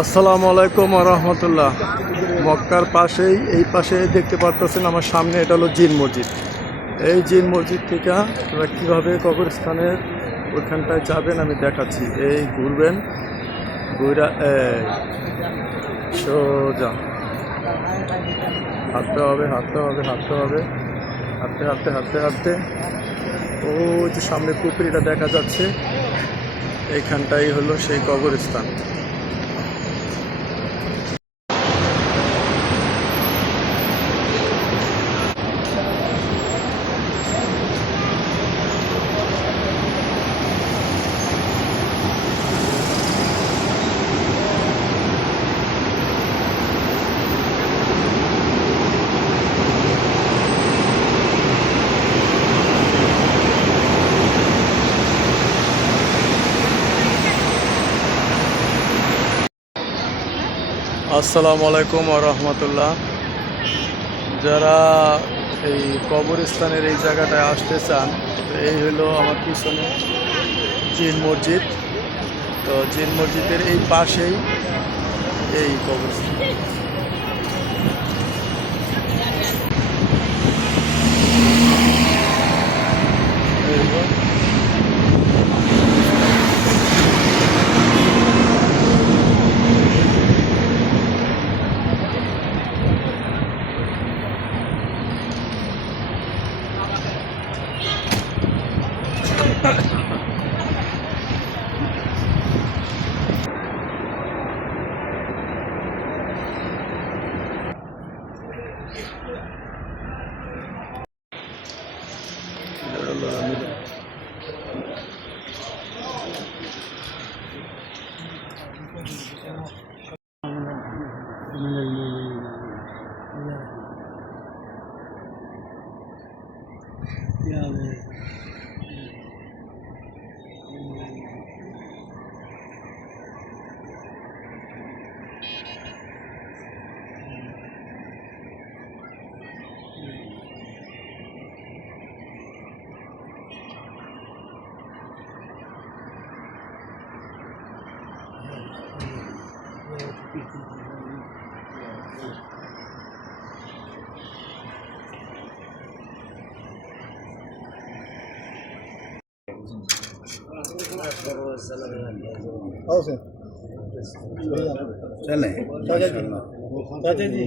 আসসালামু আলাইকুম রহমতুল্লাহ। মক্কার পাশেই এই পাশে দেখতে পারতেছেন আমার সামনে, এটা হলো জিন মসজিদ। এই জিন মসজিদ থেকে আপনারা কীভাবে কবরস্থানের ওইখানটায় যাবেন আমি দেখাচ্ছি। এই ঘুরবেন, ঘুরা সোজা হাঁটতে হবে হাঁটতে হবে হাঁটতে হবে, হাঁটতে হাঁটতে হাঁটতে হাঁটতে ওই যে সামনে পুকুরিটা দেখা যাচ্ছে, এইখানটাই হলো সেই কবরস্থান। আসসালামু আলাইকুম রহমতুল্লাহ। যারা এই কবরস্থানের এই জায়গাটায় আসতে চান, তো এই হলো আমার পিছনে জিন মসজিদ। তো জিন মসজিদের এই পাশেই এই কবরস্থান। चले चाचा जी